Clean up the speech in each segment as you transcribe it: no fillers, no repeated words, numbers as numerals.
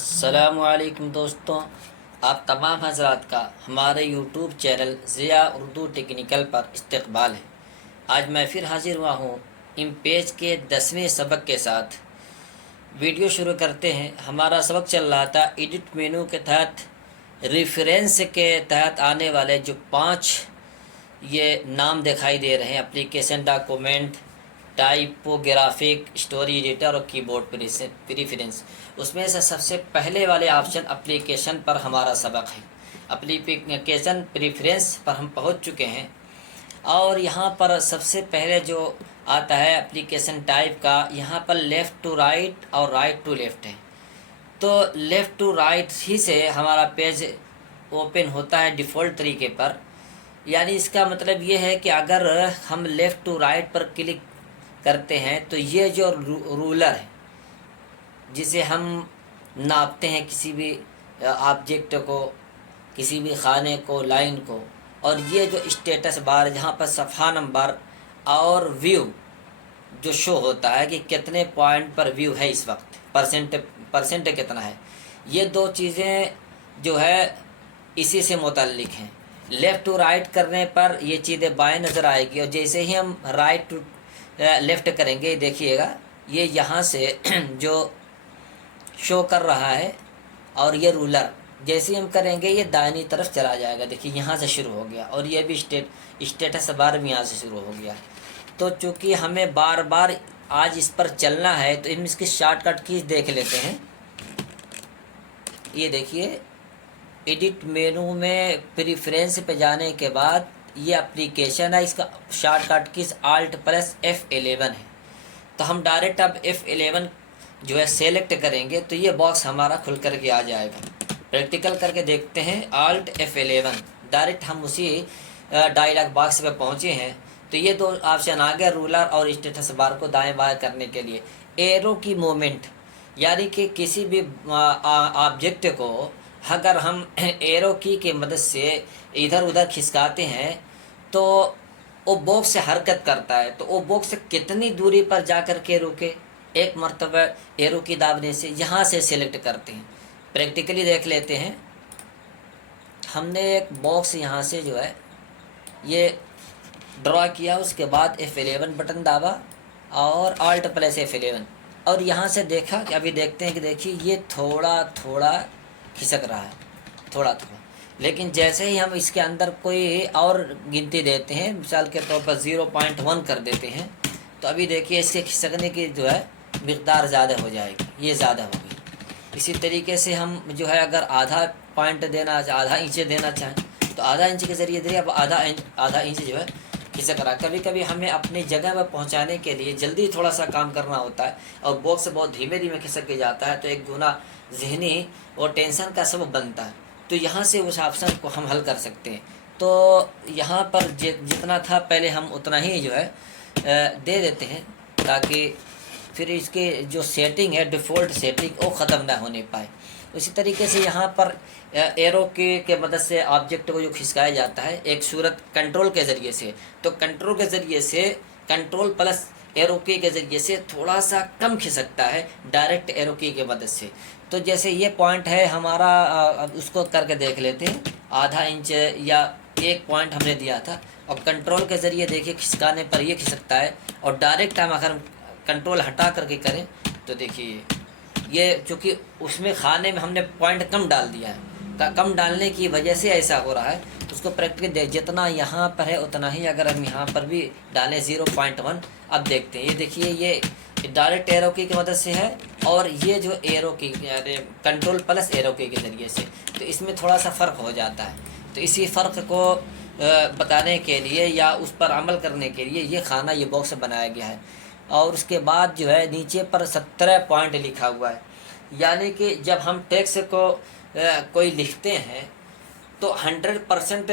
अस्सलामुअलैकुम दोस्तों, आप तमाम हजरात का हमारे YouTube channel Zia Urdu technical पर इस्तकबाल है। आज मैं फिर हाज़िर हुआ हूँ इन पेज के 10वें सबक के साथ। वीडियो शुरू करते हैं। हमारा सबक चल रहा था एडिट मेनू के तहत रेफरेंस के तहत आने वाले जो 5 ये नाम दिखाई दे रहे हैं: application, document, typographic, story editor और कीबोर्ड प्रीफरेंस। उसमें से सबसे पहले वाले ऑप्शन एप्लीकेशन पर हमारा सबक है। एप्लीकेशन प्रीफरेंस पर हम पहुंच चुके हैं और यहाँ पर सबसे पहले जो आता है एप्लीकेशन टाइप का, यहाँ पर लेफ़्ट टू राइट और राइट टू लेफ़्ट है। तो लेफ़्ट टू राइट ही से हमारा पेज ओपन होता है डिफ़ॉल्ट तरीके पर। यानी इसका मतलब ये है कि अगर हम लेफ़्ट टू राइट पर क्लिक करते हैं तो ये जो रूलर है जिसे हम नापते हैं किसी भी ऑब्जेक्ट को, किसी भी खाने को, लाइन को, और ये जो स्टेटस बार जहाँ पर सफ़ा नंबर और व्यू जो शो होता है कि कितने पॉइंट पर व्यू है इस वक्त, परसेंट कितना है, ये दो चीज़ें जो है इसी से मुतल्लिक हैं। लेफ़्ट टू राइट करने पर ये चीज़ें बाएं नज़र आएगी और जैसे ही हम राइट टू लेफ़्ट करेंगे, देखिएगा ये यहाँ से जो शो कर रहा है और ये रूलर जैसे हम करेंगे ये दाहिनी तरफ चला जाएगा। देखिए यहाँ से शुरू हो गया और ये भी स्टेटस बार भी यहाँ से शुरू हो गया। तो चूँकि हमें बार बार आज इस पर चलना है तो हम इसकी शॉर्टकट कीज देख लेते हैं। ये देखिए एडिट मेनू में प्रीफरेंस पे जाने के बाद ये एप्लीकेशन है, इसका शॉर्टकट कीज Alt+F11 है। तो हम डायरेक्ट अब F11 जो है सेलेक्ट करेंगे तो ये बॉक्स हमारा खुल कर के आ जाएगा। प्रैक्टिकल करके देखते हैं। Alt+F11 डायरेक्ट हम उसी डायलॉग बॉक्स पे पहुँचे हैं। तो ये दो ऑप्शन आ गए, रूलर और स्टेटस बार को दाएं बाएं करने के लिए। एरो की मूवमेंट यानी कि किसी भी ऑब्जेक्ट को अगर हम एरो की के मदद से इधर उधर खिसकाते हैं तो वो बॉक्स से हरकत करता है। तो वो बॉक्स कितनी दूरी पर जा कर के रुके, एक मरतबा एरो की दाबने से यहाँ से सिलेक्ट करते हैं। प्रैक्टिकली देख लेते हैं। हमने एक बॉक्स यहाँ से जो है ये ड्रॉ किया, उसके बाद F11 बटन दाबा और Alt+F11 और यहाँ से देखा कि अभी देखते हैं कि देखिए ये थोड़ा थोड़ा खिसक रहा है, थोड़ा थोड़ा। लेकिन जैसे ही हम इसके अंदर कोई और गिनती देते हैं, मिसाल के तौर पर 0.1 कर देते हैं, तो अभी देखिए इसके खिसकने की जो है मिक़दार ज़्यादा हो जाएगी, ये ज़्यादा होगी। इसी तरीके से हम जो है अगर आधा पॉइंट देना, आधा इंच देना चाहें तो आधा इंच के ज़रिए दे, अब आधा इंच जो है खिसक रहा है। कभी कभी हमें अपनी जगह पर पहुंचाने के लिए जल्दी थोड़ा सा काम करना होता है और बॉक्स बहुत धीमे धीमे खिसक के जाता है, तो एक गुना जहनी और टेंशन का सबब बनता है। तो यहाँ से उस ऑप्शन को हम हल कर सकते हैं। तो यहाँ पर जितना था पहले हम उतना ही जो है दे देते हैं ताकि फिर इसके जो सेटिंग है, डिफ़ॉल्ट सेटिंग, वो ख़त्म ना होने पाए। उसी तरीके से यहाँ पर एरो के मदद से ऑब्जेक्ट को जो खिसकाया जाता है एक सूरत कंट्रोल के ज़रिए से, तो कंट्रोल के ज़रिए से कंट्रोल प्लस एरो की के ज़रिए से थोड़ा सा कम खिसकता है डायरेक्ट एरो की के मदद से। तो जैसे ये पॉइंट है हमारा, उसको करके देख लेते हैं। आधा इंच या 1 पॉइंट हमने दिया था और कंट्रोल के ज़रिए देखिए खिसकाने पर ये खिसकता है और डायरेक्ट हम अगर कंट्रोल हटा करके करें तो देखिए ये चूँकि उसमें खाने में हमने पॉइंट कम डाल दिया है, कम डालने की वजह से ऐसा हो रहा है। उसको प्रैक्टिकली जितना यहाँ पर है उतना ही अगर हम यहाँ पर भी डालें 0.1, अब देखते हैं। ये देखिए ये डायरेक्ट एरो की मदद से है और ये जो एरो की कंट्रोल प्लस एरो की के ज़रिए से, तो इसमें थोड़ा सा फ़र्क हो जाता है। तो इसी फ़र्क को बताने के लिए या उस पर अमल करने के लिए ये खाना, ये बॉक्स बनाया गया है। और उसके बाद जो है नीचे पर 17 पॉइंट लिखा हुआ है। यानी कि जब हम टेक्स्ट को कोई लिखते हैं तो 100%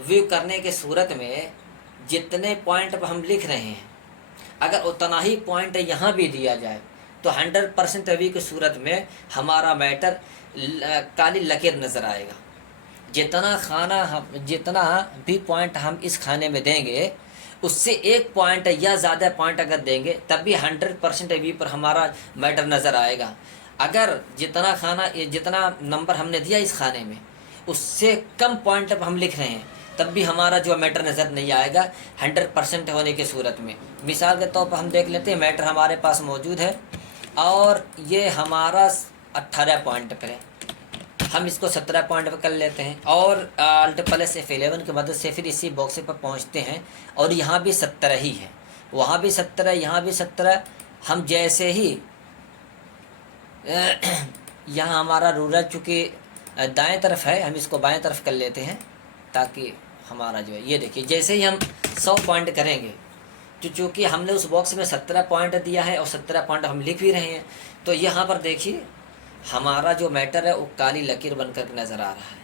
व्यू करने के सूरत में जितने पॉइंट पर हम लिख रहे हैं अगर उतना ही पॉइंट यहाँ भी दिया जाए तो 100% व्यू की सूरत में हमारा मैटर काली लकीर नज़र आएगा। जितना भी पॉइंट हम इस खाने में देंगे उससे 1 पॉइंट या ज़्यादा पॉइंट अगर देंगे तब भी 100% व्यू पर हमारा मैटर नज़र आएगा। अगर जितना नंबर हमने दिया इस खाने में उससे कम पॉइंट अब हम लिख रहे हैं तब भी हमारा जो मैटर नज़र नहीं आएगा 100% होने की सूरत में। मिसाल के तौर पर हम देख लेते हैं, मैटर हमारे पास मौजूद है और ये हमारा 18 पॉइंट पर है, हम इसको 17 पॉइंट पर कर लेते हैं और Alt+F11 की मदद से फिर इसी बॉक्स पर पहुंचते हैं और यहाँ भी 17 ही है, वहाँ भी 17, यहाँ भी 17। हम जैसे ही यहाँ हमारा रूलर चूँकि दाएं तरफ है, हम इसको बाएं तरफ कर लेते हैं ताकि हमारा जो है, ये देखिए जैसे ही हम 100 पॉइंट करेंगे तो चूँकि हमने उस बॉक्स में 17 पॉइंट दिया है और 17 पॉइंट हम लिख भी रहे हैं, तो यहाँ पर देखिए हमारा जो मैटर है वो काली लकीर बनकर नज़र आ रहा है।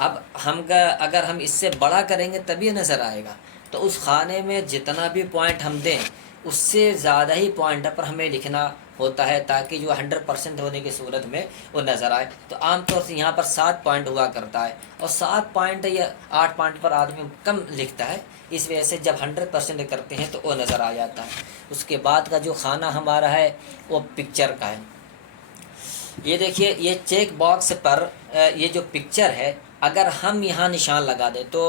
अब अगर हम इससे बड़ा करेंगे तभी नज़र आएगा। तो उस खाने में जितना भी पॉइंट हम दें उससे ज़्यादा ही पॉइंट पर हमें लिखना होता है ताकि जो 100% होने की सूरत में वो नज़र आए। तो आमतौर से यहाँ पर 7 पॉइंट हुआ करता है और 7 पॉइंट या 8 पॉइंट पर आदमी कम लिखता है, इस वजह से जब 100% करते हैं तो वो नज़र आ जाता है। उसके बाद का जो खाना हमारा है वो पिक्चर का है। ये देखिए, ये चेक बॉक्स पर ये जो पिक्चर है अगर हम यहाँ निशान लगा दें तो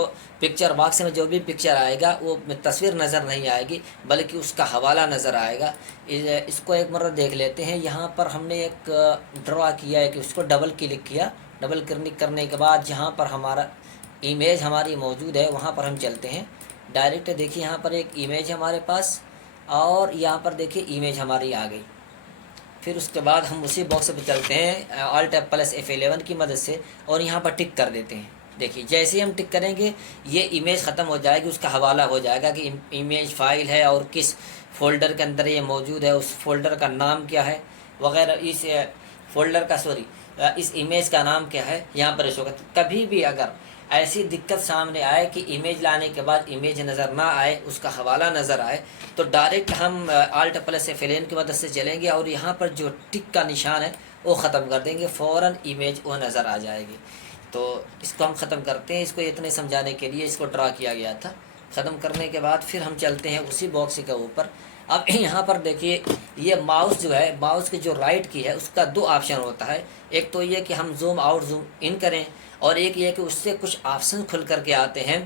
पिक्चर बॉक्स में जो भी पिक्चर आएगा वो तस्वीर नज़र नहीं आएगी बल्कि उसका हवाला नज़र आएगा। इसको एक मर्रा देख लेते हैं। यहाँ पर हमने एक ड्रा किया है कि उसको डबल क्लिक किया। डबल क्लिक करने के बाद जहाँ पर हमारा इमेज हमारी मौजूद है वहाँ पर हम चलते हैं। डायरेक्ट देखिए यहाँ पर एक इमेज हमारे पास और यहाँ पर देखिए इमेज हमारी आ गई। फिर उसके बाद हम उसी बॉक्स पे चलते हैं Alt+F11 की मदद से और यहाँ पर टिक कर देते हैं। देखिए जैसे ही हम टिक करेंगे ये इमेज ख़त्म हो जाएगी, उसका हवाला हो जाएगा कि इमेज फ़ाइल है और किस फ़ोल्डर के अंदर ये मौजूद है, उस फोल्डर का नाम क्या है वगैरह, इस फोल्डर का इस इमेज का नाम क्या है यहाँ पर इस वक्त। कभी भी अगर ऐसी दिक्कत सामने आए कि इमेज लाने के बाद इमेज नज़र ना आए, उसका हवाला नज़र आए, तो डायरेक्ट हम Alt+F11 की मदद से चलेंगे और यहाँ पर जो टिक का निशान है वो ख़त्म कर देंगे, फ़ौरन इमेज वो नज़र आ जाएगी। तो इसको हम ख़त्म करते हैं। इसको इतने समझाने के लिए इसको ड्रा किया गया था। ख़त्म करने के बाद फिर हम चलते हैं उसी बॉक्स के ऊपर। अब यहाँ पर देखिए ये माउस जो है, माउस की जो राइट की है उसका 2 ऑप्शन होता है। एक तो ये कि हम जूम आउट जूम इन करें और एक ये कि उससे कुछ ऑप्शन खुल करके आते हैं,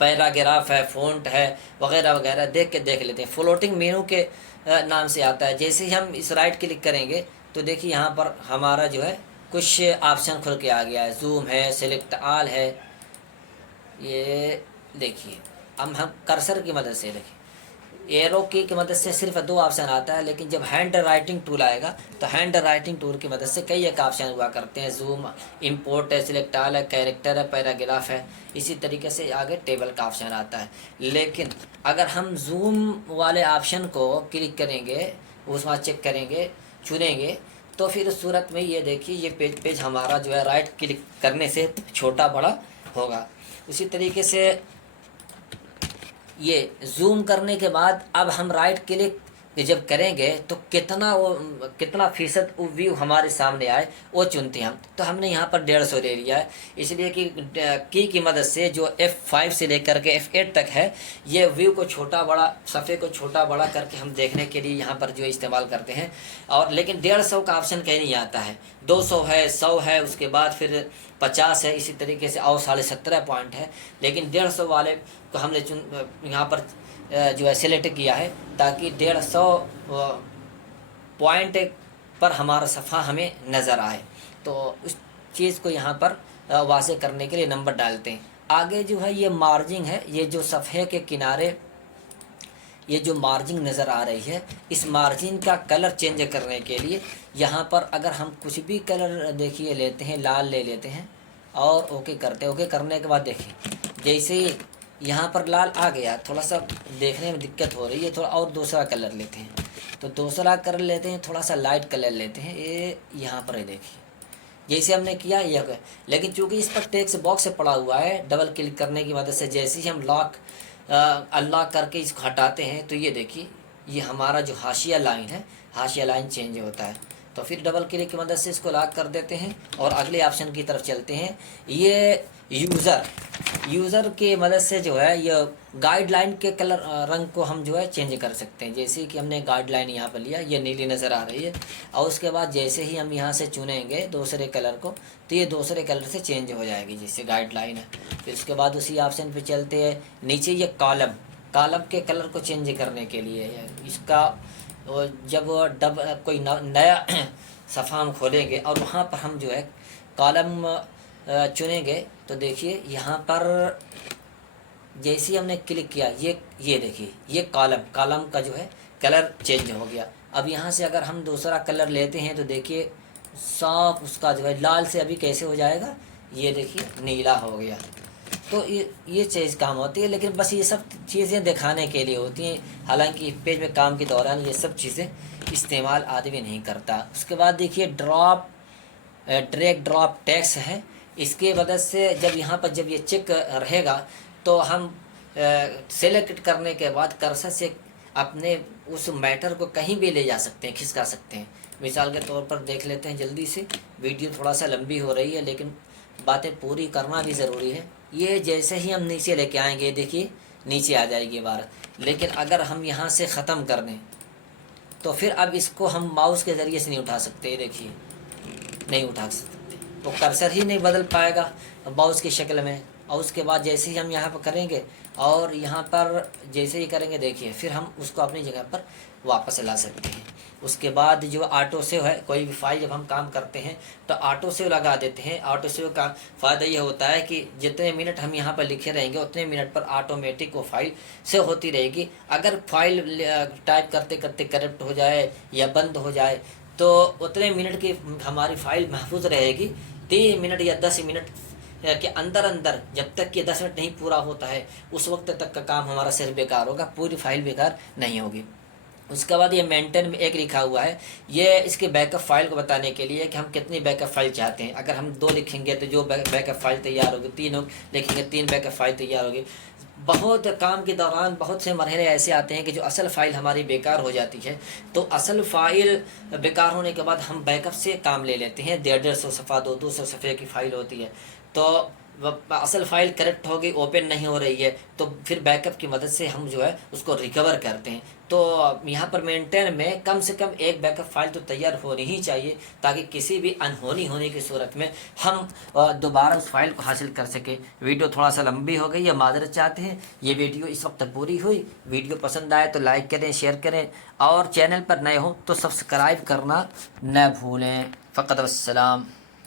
पैराग्राफ है, फ़ॉन्ट है वगैरह वगैरह, देख लेते हैं। फ्लोटिंग मेनू के नाम से आता है। जैसे ही हम इस राइट क्लिक करेंगे तो देखिए यहाँ पर हमारा जो है कुछ ऑप्शन खुल के आ गया है। जूम है, सेलेक्ट ऑल है, ये देखिए। अब हम कर्सर की मदद से देखिए एरो की मदद से सिर्फ 2 ऑप्शन आता है, लेकिन जब हैंड राइटिंग टूल आएगा तो हैंड राइटिंग टूल की मदद से कई एक ऑप्शन हुआ करते हैं। जूम, इंपोर्ट है, सिलेक्ट ऑल है, कैरेक्टर है, पैराग्राफ है, इसी तरीके से आगे टेबल का ऑप्शन आता है। लेकिन अगर हम जूम वाले ऑप्शन को क्लिक करेंगे, उसमें चेक करेंगे, चुनेंगे, तो फिर उस सूरत में ये देखिए ये पेज हमारा जो है राइट क्लिक करने से छोटा बड़ा होगा। उसी तरीके से ये जूम करने के बाद अब हम राइट क्लिक जब करेंगे तो कितना फ़ीसद व्यू हमारे सामने आए वो चुनते हैं हम। तो हमने यहाँ पर 150 ले लिया है, इसलिए कि की मदद से जो F5 से लेकर के F8 तक है ये व्यू को छोटा बड़ा, सफ़े को छोटा बड़ा करके हम देखने के लिए यहाँ पर जो इस्तेमाल करते हैं। और लेकिन 150 का ऑप्शन कहीं नहीं आता है, 200 है, 100 है, उसके बाद फिर 50 है, इसी तरीके से और 17.5 पॉइंट है। लेकिन 150 वाले को हमने यहाँ पर जो है सिलेक्ट किया है ताकि 150 पॉइंट पर हमारा सफ़ा हमें नज़र आए। तो उस चीज़ को यहाँ पर वाज़े करने के लिए नंबर डालते हैं। आगे जो है ये मार्जिंग है, ये जो सफ़े के किनारे ये जो मार्जिंग नज़र आ रही है, इस मार्जिन का कलर चेंज करने के लिए यहाँ पर अगर हम कुछ भी कलर देखिए लेते हैं, लाल ले लेते हैं और ओके करते हैं। ओके करने के बाद देखिए जैसे यहाँ पर लाल आ गया, थोड़ा सा देखने में दिक्कत हो रही है, थोड़ा और दूसरा कलर लेते हैं। तो दूसरा कलर लेते हैं, थोड़ा सा लाइट कलर लेते हैं, ये यहाँ पर है देखिए जैसे हमने किया यह। लेकिन चूँकि इस पर टेक्स्ट बॉक्स पड़ा हुआ है, डबल क्लिक करने की मदद से जैसे ही हम अनलॉक करके इसको हटाते हैं तो ये देखिए ये हमारा जो हाशिया लाइन है, हाशिया लाइन चेंज होता है। तो फिर डबल क्लिक की मदद से इसको लॉक कर देते हैं और अगले ऑप्शन की तरफ चलते हैं। ये यूज़र यूज़र के मदद से जो है ये गाइडलाइन के कलर रंग को हम जो है चेंज कर सकते हैं। जैसे कि हमने गाइडलाइन यहाँ पर लिया, ये नीली नज़र आ रही है, और उसके बाद जैसे ही हम यहाँ से चुनेंगे दूसरे कलर को तो ये दूसरे कलर से चेंज हो जाएगी, जैसे गाइडलाइन है। फिर उसके बाद उसी ऑप्शन पे चलते हैं, नीचे ये कॉलम, कॉलम के कलर को चेंज करने के लिए है इसका। जब कोई नया सफ़ा हम खोलेंगे और वहाँ पर हम जो है कॉलम चुनेंगे तो देखिए यहाँ पर जैसे ही हमने क्लिक किया, ये देखिए ये कॉलम का जो है कलर चेंज हो गया। अब यहाँ से अगर हम दूसरा कलर लेते हैं तो देखिए साफ उसका जो है लाल से अभी कैसे हो जाएगा, ये देखिए नीला हो गया। तो ये चीज़ काम होती है, लेकिन बस ये सब चीज़ें दिखाने के लिए होती हैं। हालांकि पेज में काम के दौरान ये सब चीज़ें इस्तेमाल आदमी नहीं करता। उसके बाद देखिए ड्रैग ड्रॉप टैक्स है, इसके वजह से जब यहाँ पर जब ये चेक रहेगा तो हम सेलेक्ट करने के बाद कर्सर से अपने उस मैटर को कहीं भी ले जा सकते हैं, खिसका सकते हैं। मिसाल के तौर पर देख लेते हैं जल्दी से, वीडियो थोड़ा सा लंबी हो रही है लेकिन बातें पूरी करना भी ज़रूरी है। ये जैसे ही हम नीचे लेके आएंगे देखिए नीचे आ जाएगी इबारत, लेकिन अगर हम यहाँ से ख़त्म कर दें तो फिर अब इसको हम माउस के ज़रिए से नहीं उठा सकते। देखिए नहीं उठा सकते, तो कर्सर ही नहीं बदल पाएगा माउस की शक्ल में। और उसके बाद जैसे ही हम यहाँ पर करेंगे और यहाँ पर जैसे ही करेंगे देखिए फिर हम उसको अपनी जगह पर वापस ला सकते हैं। उसके बाद जो ऑटो सेव है, कोई भी फाइल जब हम काम करते हैं तो ऑटो सेव लगा देते हैं। ऑटो सेव का फ़ायदा ये होता है कि जितने मिनट हम यहाँ पर लिखे रहेंगे उतने मिनट पर ऑटोमेटिक वो फाइल सेव होती रहेगी। अगर फाइल टाइप करते करते करप्ट हो जाए या बंद हो जाए तो उतने मिनट की हमारी फ़ाइल महफूज रहेगी। 3 मिनट या 10 मिनट के अंदर जब तक कि 10 मिनट नहीं पूरा होता है उस वक्त तक का काम हमारा सिर्फ बेकार होगा, पूरी फाइल बेकार नहीं होगी। उसके बाद ये मेंटेन में एक लिखा हुआ है, ये इसके बैकअप फाइल को बताने के लिए कि हम कितनी बैकअप फाइल चाहते हैं। अगर हम 2 लिखेंगे तो जो बैकअप फाइल तैयार होगी, 3 लिखेंगे 3 बैकअप फाइल तैयार होगी। बहुत काम के दौरान बहुत से मरहले ऐसे आते हैं कि जो असल फ़ाइल हमारी बेकार हो जाती है, तो असल फ़ाइल बेकार होने के बाद हम बैकअप से काम ले लेते हैं। 150 सफ़ा 200 सफ़े की फ़ाइल होती है, तो असल फ़ाइल करेक्ट होगी, ओपन नहीं हो रही है, तो फिर बैकअप की मदद से हम जो है उसको रिकवर करते हैं। तो यहाँ पर मेंटेन में कम से कम एक बैकअप फ़ाइल तो तैयार होनी ही चाहिए, ताकि किसी भी अनहोनी होने की सूरत में हम दोबारा उस फाइल को हासिल कर सके। वीडियो थोड़ा सा लंबी हो गई है, माजरत चाहते हैं। ये वीडियो इस वक्त पूरी हुई। वीडियो पसंद आए तो लाइक करें, शेयर करें, और चैनल पर नए हो तो सब्सक्राइब करना न भूलें। फ़कत वस्सलाम।